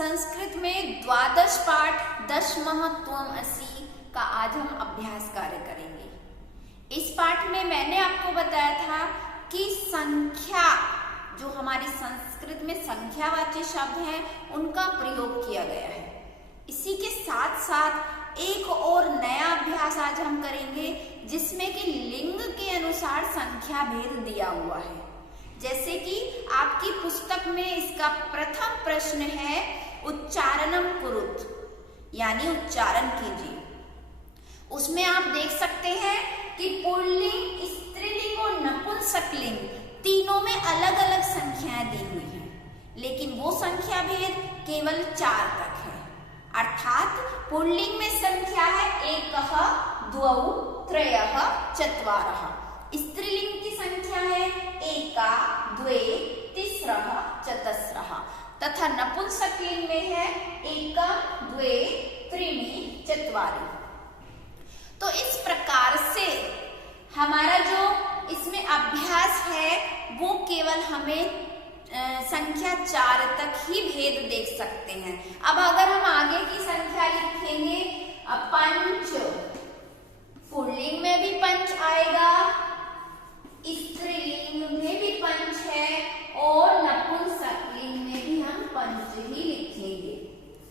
संस्कृत में द्वादश पाठ दशमः त्वम् असि का आज हम अभ्यास कार्य करेंगे। इस पाठ में मैंने आपको बताया था कि संख्या, जो हमारी संस्कृत में संख्यावाची शब्द हैं, उनका प्रयोग किया गया है। इसी के साथ साथ एक और नया अभ्यास आज हम करेंगे जिसमें कि लिंग के अनुसार संख्या भेद दिया हुआ है। जैसे कि आपकी पुस्तक में इसका प्रथम प्रश्न है उच्चारणम कुरुत, यानी उच्चारण कीजिए। उसमें आप देख सकते हैं कि पुल्लिंग, स्त्रीलिंग और नपुंसकलिंग तीनों में अलग अलग संख्याएं दी हुई हैं, लेकिन वो संख्या भेद केवल 4 तक है। अर्थात पुल्लिंग में संख्या है एकः, द्वौ, त्रयः, चत्वारः। स्त्रीलिंग की संख्या है एका, द्वे, तिस्रः, चतस्रः। तथा नपुंसकलिंग में है एकं, द्वे, त्रीणि, चत्वारि। तो इस प्रकार से हमारा जो इसमें अभ्यास है वो केवल हमें संख्या 4 तक ही भेद देख सकते हैं। अब अगर हम आगे की संख्या लिखेंगे, पंच, पुल्लिंग में भी पंच आएगा, स्त्रीलिंग में भी पंच है और नपुंसकलिंग में भी हम पंच ही लिखेंगे।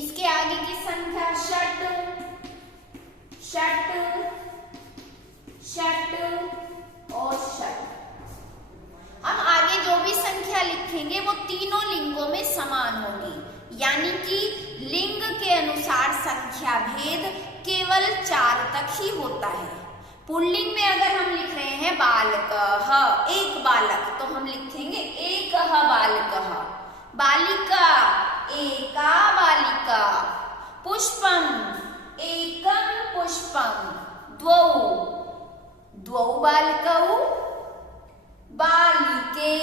इसके आगे की संख्या षट, षट, षट और षट। हम आगे जो भी संख्या लिखेंगे वो तीनों लिंगों में समान होगी, यानी कि लिंग के अनुसार संख्या भेद केवल 4 तक ही होता है। पुल्लिंग में अगर हम लिख रहे हैं बालकः, एक बालक, तो हम लिखेंगे एकः बालकः। बालिका, एका बालिका। पुष्पम, एकं पुष्पम। द्वौ, द्वौ बालकौ। बालिके,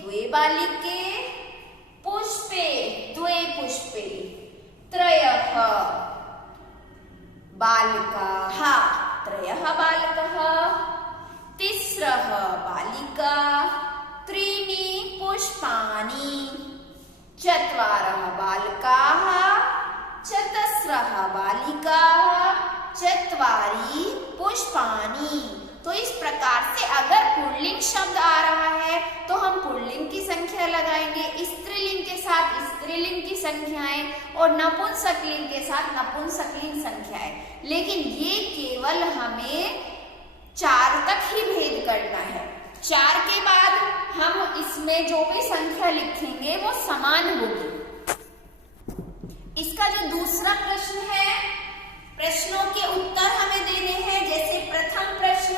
द्वे बालिके। पुष्पे, द्वे पुष्पे। त्रयः बालकाः, त्रयः बालकः। तिस्रः बालिका, त्रीणि पुष्पाणि। चत्वारः बालकाः, चतस्रः बालिकाः, चत्वारि पुष्पाणि। तो इस प्रकार से अगर पुल्लिंग शब्द आ रहा है तो हम पुल्लिंग की संख्या लगाएंगे, स्त्रीलिंग के साथ स्त्रीलिंग की संख्याएं और नपुंसकलिंग के साथ नपुंसकलिंग संख्याएं। लेकिन ये केवल हमें 4 तक ही भेद करना है। 4 के बाद हम इसमें जो भी संख्या लिखेंगे वो समान होगी। इसका जो दूसरा प्रश्न है, प्रश्नों के उत्तर हमें देने हैं। जैसे प्रथम प्रश्न,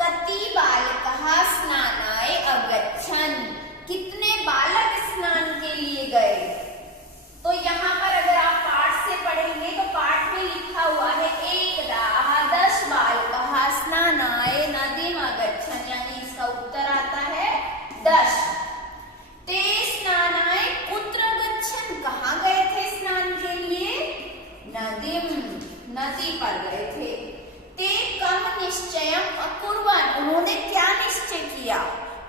कति बालकः स्नानाय अगच्छन्, कितने बालक स्नान के लिए गए। तो यहाँ पर अगर आप पाठ से पढ़ेंगे तो पाठ में लिखा हुआ है एकदाः 10 बालकः स्नानाय नदीम् अगच्छन्, यानी इसका उत्तर आता है 10। ते स्नानाय कुत्र गच्छन्, कहाँ गए थे स्नान के लिए। नदीम्, नदी पर गए थे। ते कम निश्चयम् अकुर्वन्, उन्होंने क्या निश्चय किया।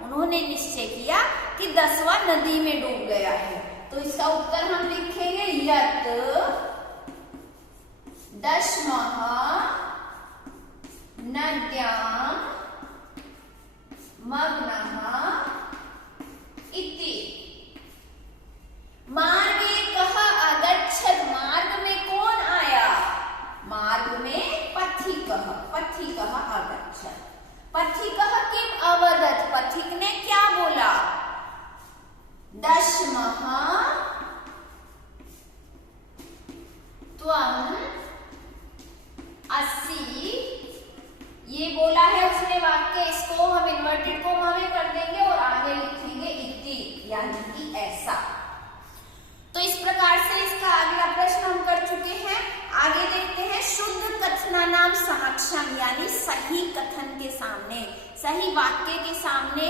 उन्होंने निश्चय किया कि 10वां नदी में डूब गया है। तो इसका उत्तर हम लिखेंगे यत् दशमः नद्यां मग्नः इति। मार्गे कः अगच्छत्, मार्ग में कौन आया। मार्ग में पथिकः, पथिकः अगच्छत्। पथिकः किम अवदत्, पथिक ने क्या बोला। दशमः त्वम् असि, ये बोला है उसने वाक्य। इसको हम इन्वर्टेड कोमा में कर देंगे और आगे लिखेंगे इति, यानी कि ऐसा। तो इस प्रकार से इसका अगला प्रश्न हम कर चुके हैं। आगे देखते हैं शुद्ध कथनानाम समक्षम, यानी सही कथन के सामने, सही वाक्य के सामने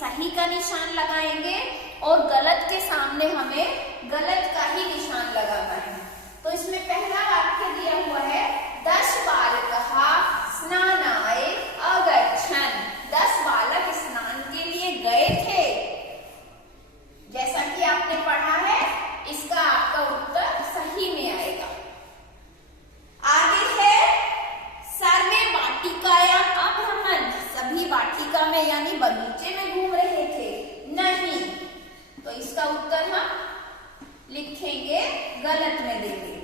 सही का निशान लगाएंगे और गलत के सामने हमें गलत का ही निशान लगाना है। तो इसमें पहला वाक्य दिया हुआ है 10 बालकः स्नानाय अगच्छन्, 10 बालक स्नान के लिए गए थे। जैसा कि आपने पढ़ा है, इसका आपका उत्तर देंगे, गलत में देंगे।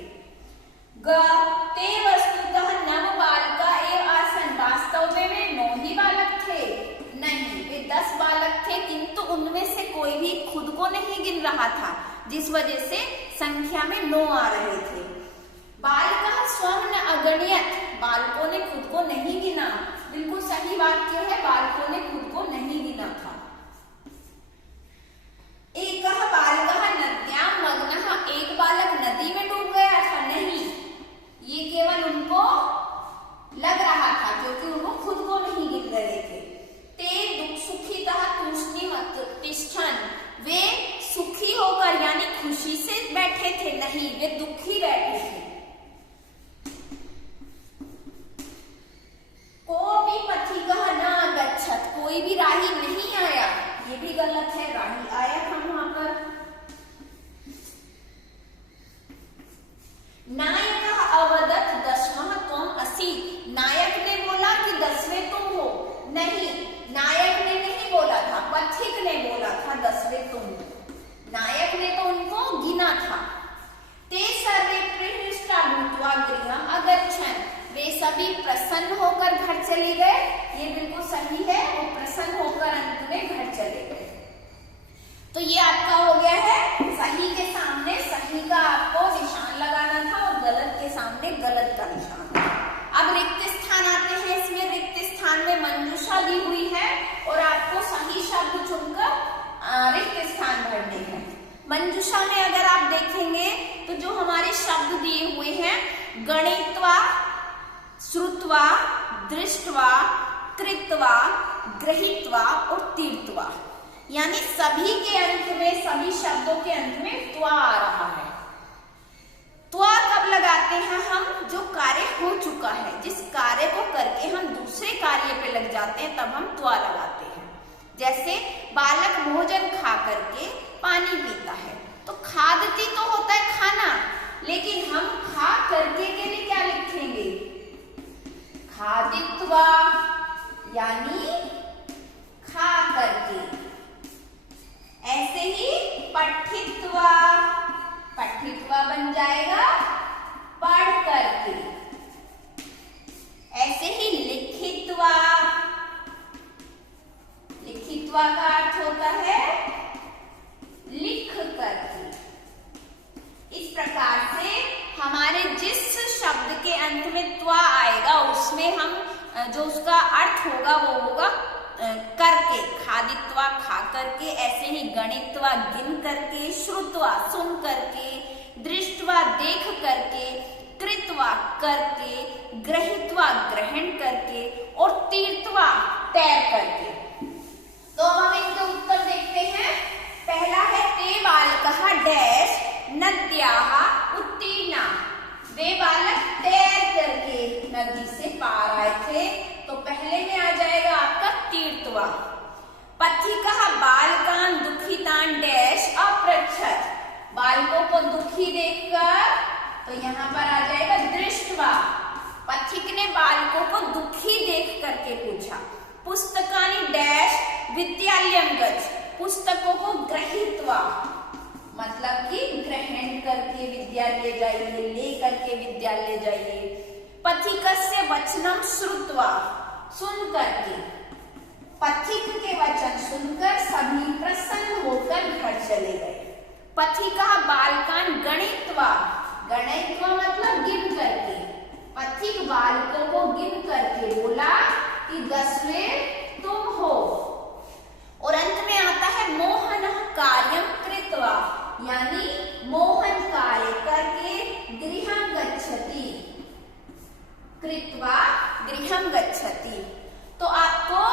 ग ते वस्तुतः नव बालका एव आसन, वास्तव में वे 9 ही बालक थे। नहीं, वे 10 बालक थे, किंतु उनमें से कोई भी खुद को नहीं गिन रहा था, जिस वजह से संख्या में 9 आ रहे थे। बालकः स्वं न अगणयत्, बालकों ने खुद को नहीं गिना। बिल्कुल सही वाक्य है, बालकों ने खुद को नहीं गिना था। एकः बालकः नद्यां मग्नः, एक बालक नदी में डूब गया था। नहीं, ये केवल उनको लग रहा था, क्योंकि उनको खुद को नहीं गिन रहे थे। ते दुख सुखितः तूष्णीमत तिष्ठन्, वे सुखी होकर यानी खुशी से बैठे थे। नहीं, वे दुखी बैठे थे। कोपि पथिकः न अगच्छत्, कोई भी राही नहीं आया। ये भी गलत है, राही आया था वहां पर। नायकः अवदत् दशमः त्वम् असि, नायक ने बोला कि 10वें तुम हो। नहीं, नायक ने नहीं बोला था, पथिक ने बोला था 10वें तुम हो। नायक ने तो उनको गिना था। ते सर्वे प्रहृष्टा भूत्वा गृहम् अगच्छन्, वे सभी प्रसन्न होकर घर चले गए। ये बिल्कुल सही है, वो प्रसन्न होकर अंत में घर चले गए। तो ये आपका हो गया है, सही के सामने सही का आपको निशान लगाना था और गलत के सामने गलत का निशान। अब रिक्त स्थान आते हैं। इसमें रिक्त स्थान में मंजूषा दी हुई है और आपको सही शब्द चुनकर रिक्त स्थान भरने हैं। मंजूषा में अगर आप देखेंगे तो जो हमारे शब्द दिए हुए हैं, गणित्वा, श्रुत्वा, दृष्ट्वा, कृत्वा, गृहीत्वा और तीर्थवा, यानी सभी के अंत में, सभी शब्दों के अंत में त्वा आ रहा है। त्वा कब लगाते हैं हम? जो कार्य हो चुका है, जिस कार्य को करके हम दूसरे कार्य पे लग जाते हैं, तब हम त्वा लगाते हैं। जैसे बालक भोजन खा करके पानी पीता है, तो खादती तो होता है खाना, लेकिन हम खा करके के लिए क्या लिखेंगे? खादित्वा, यानी खा करके। ऐसे ही पठित्वा, पठित्वा बन जाएगा पढ़ करके। ऐसे ही लिखित्वा, लिखित्वा का अर्थ होता है लिख करके। इस प्रकार से हमारे जिस शब्द के अंत में त्वा आएगा, उसमें हम जो उसका अर्थ होगा वो होगा करके। खादित्वा खा करके, ऐसे ही गणित्वा गिन करके, श्रुत्वा सुन करके, दृष्ट्वा देख करके, कृत्वा करके, गृहीत्वा ग्रहण करके और तीर्थवा तैर करके। तो अब हम इनके उत्तर देखते हैं। पहला है ते बालकः डैश नद्याः उत्तीर्णा, वे बालक तैर करके नदी से पार आए थे। तो पहले में आ जाएगा आपका तीर्थवा। पथिकः बालकान् दुखितान् डैश अपृच्छत्, बालकों को दुखी देखकर, तो यहाँ पर आ जाएगा दृष्ट्वा। पथिक ने बालकों को दुखी देख करके पूछा। पुस्तकानि डैश विद्यालयं गच्छ, पुस्तकों को गृहीत्वा, मतलब कि ग्रहण करके विद्यालय जाइए, ले करके विद्यालय जाइए। पथिकस्य वचनम श्रुत्वा, सुन करके, पथिक के वचन सुनकर सभी प्रसन्न होकर घर चले गए। पथिकः बालकान् गणित्वा, गणित्वा मतलब गिन करके, पथिक बालकों को गिन करके बोला कि 10वें तुम हो। और अंत में आता है मोहनः कार्यं कृत्वा, यानी मोहन कार्य करके गृहं गच्छति, कृत्वा गृहं गच्छति। तो आपको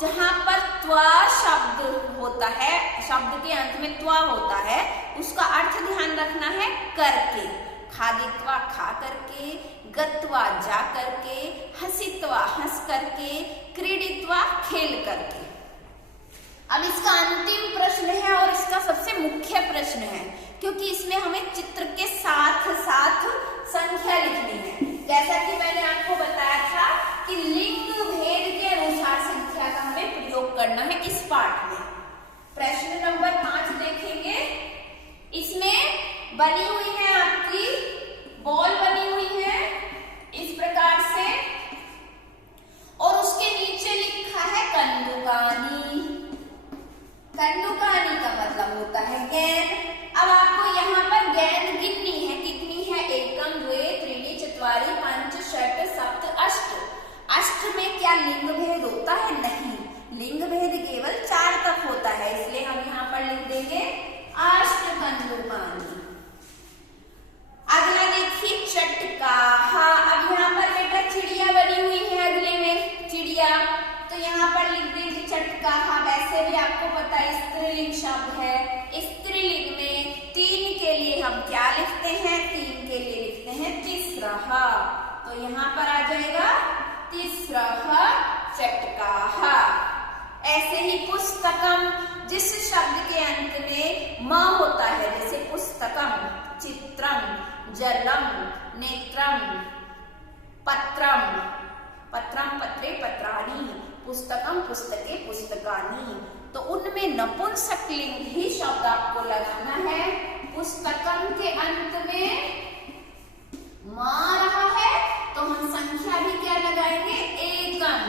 जहां पर त्वा शब्द होता है, शब्द के अंत में त्वा होता है, उसका अर्थ ध्यान रखना है करके। खादित्वा खा करके, गत्वा जा करके, हसित्वा हंस करके, क्रीडित्वा खेल करके। अब इसका अंतिम प्रश्न है और इसका सबसे मुख्य प्रश्न है, क्योंकि इसमें हमें चित्र के साथ साथ संख्या लिखनी है। जैसा कि मैंने आपको बताया था कि लिंग भेद के अनुसार संख्या का हमें प्रयोग करना है इस पाठ में। प्रश्न नंबर 5 देखेंगे। इसमें बनी स्त्रीलिंग में 3 के लिए हम क्या लिखते हैं? 3 के लिए लिखते हैं तिस्रः। तो यहाँ पर आ जाएगा तिस्रः चटकाः। ऐसे ही पुस्तकम, जिस शब्द के अंत में म होता है, जैसे पुस्तकम, चित्रम, जलम, नेत्रम, पत्रम, पत्रम पत्रे पत्राणि, पुस्तकम पुस्तके पुस्तकानि। तो उनमें नपुंसकलिंग ही शब्द आपको लगाना है। पुस्तकम के अंत में म रहा है तो हम संख्या भी क्या लगाएंगे? एकम,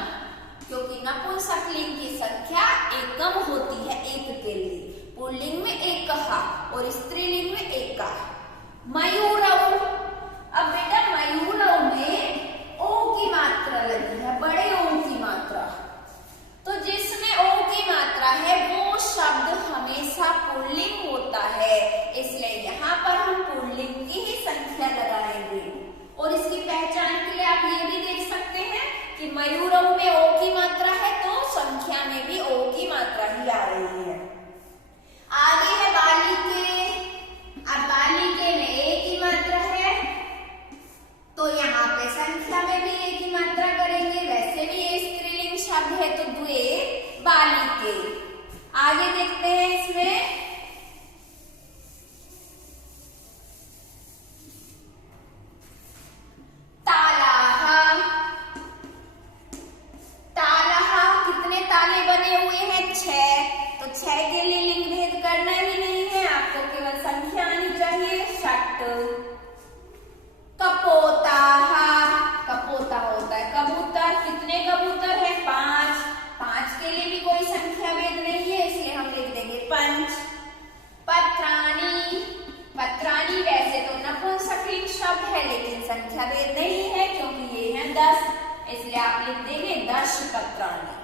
क्योंकि नपुंसकलिंग की संख्या एकम होती है एक के लिए। पुल्लिंग में एकः और स्त्रीलिंग में एका। मयूरौ, अब बेटा मयूरौ में ओ की मात्रा लगी है, बड़े ओ की मात्रा। तो जिसमें ओ की मात्रा है वो शब्द हमेशा पुल्लिंग होता है, इसलिए यहाँ पर हम पुल्लिंग की ही संख्या लगाएंगे। और इसकी पहचान के लिए आप ये भी देख सकते हैं कि मयूरौ में ओ की मात्रा है तो संख्या में भी ओ की मात्रा ही आ रही है। आगे है बालिके। अब बालिके में ए की मात्रा है तो यहाँ पे संख्या में भी ए की मात्रा करेंगे। वैसे भी ये स्त्रीलिंग शब्द है तो द्वे बालिके। आगे देखते हैं इसमें तालाः। तालाः, कितने ताले बने हुए हैं? 6। तो 6 के लिए लिंग भेद करना ही नहीं है, आपको केवल संख्या आनी चाहिए। षट्। कपोताः, कपोता होता है कबूतर। कितने कबूतर है? 5। 5 के लिए भी कोई संख्या भेद नहीं है, इसलिए हम लिख देंगे 5। पत्राणि। पत्राणि वैसे तो नपुंसकलिंग शब्द है लेकिन संख्या भेद नहीं है क्योंकि ये है 10, इसलिए आप लिख देंगे 10 पत्राणि।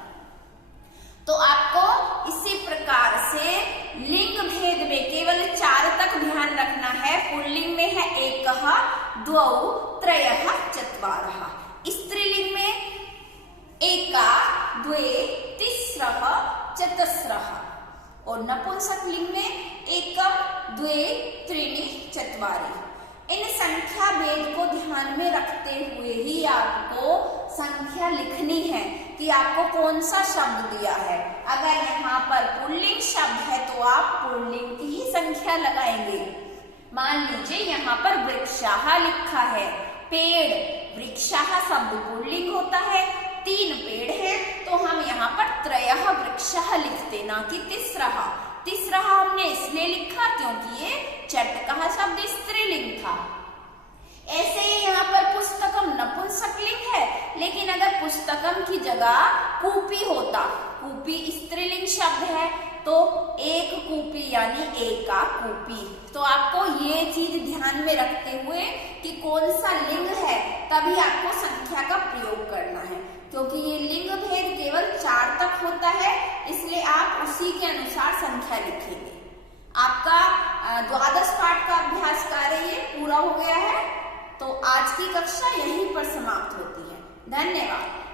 तो आपको इसी प्रकार से लिंग भेद में केवल 4 तक ध्यान रखना है। पुल्लिंग में है एकः, द्वौ, त्रयः, चत्वारः। स्त्रीलिंग में एका, द्वे, तिस्रः, चतस्रः। और नपुंसकलिंग में एकम, द्वे, त्रीणि, चत्वारि। इन संख्या भेद को ध्यान में रखते हुए ही आपको संख्या लिखनी है कि आपको कौन सा शब्द दिया है। अगर यहाँ पर पुल्लिंग शब्द है तो आप पुल्लिंग की ही संख्या लगाएंगे। मान लीजिए यहाँ पर वृक्षाः लिखा है, पेड़। वृक्षाः शब्द पुल्लिंग होता है, 3 पेड़ हैं तो हम यहाँ पर त्रयः वृक्षाः लिखते, ना कि तिस्रः। तिस्रः हमने इसलिए लिखा क्योंकि ये चटकाः शब्द स्त्रीलिंग था। ऐसे ही यहाँ पर पुस्तकम नपुंसकलिंग है, लेकिन अगर पुस्तकम की जगह कूपी होता, कूपी स्त्रीलिंग शब्द है तो एक कूपी यानी एका कूपी। तो आपको ये चीज ध्यान में रखते हुए कि कौन सा लिंग है तभी आपको संख्या का प्रयोग करना है, क्योंकि ये लिंग भेद केवल 4 तक होता है, इसलिए आप उसी के अनुसार संख्या लिखेंगे। आपका द्वादश पाठ का अभ्यास कार्य ये पूरा हो गया है। तो आज की कक्षा यहीं पर समाप्त होती है। धन्यवाद।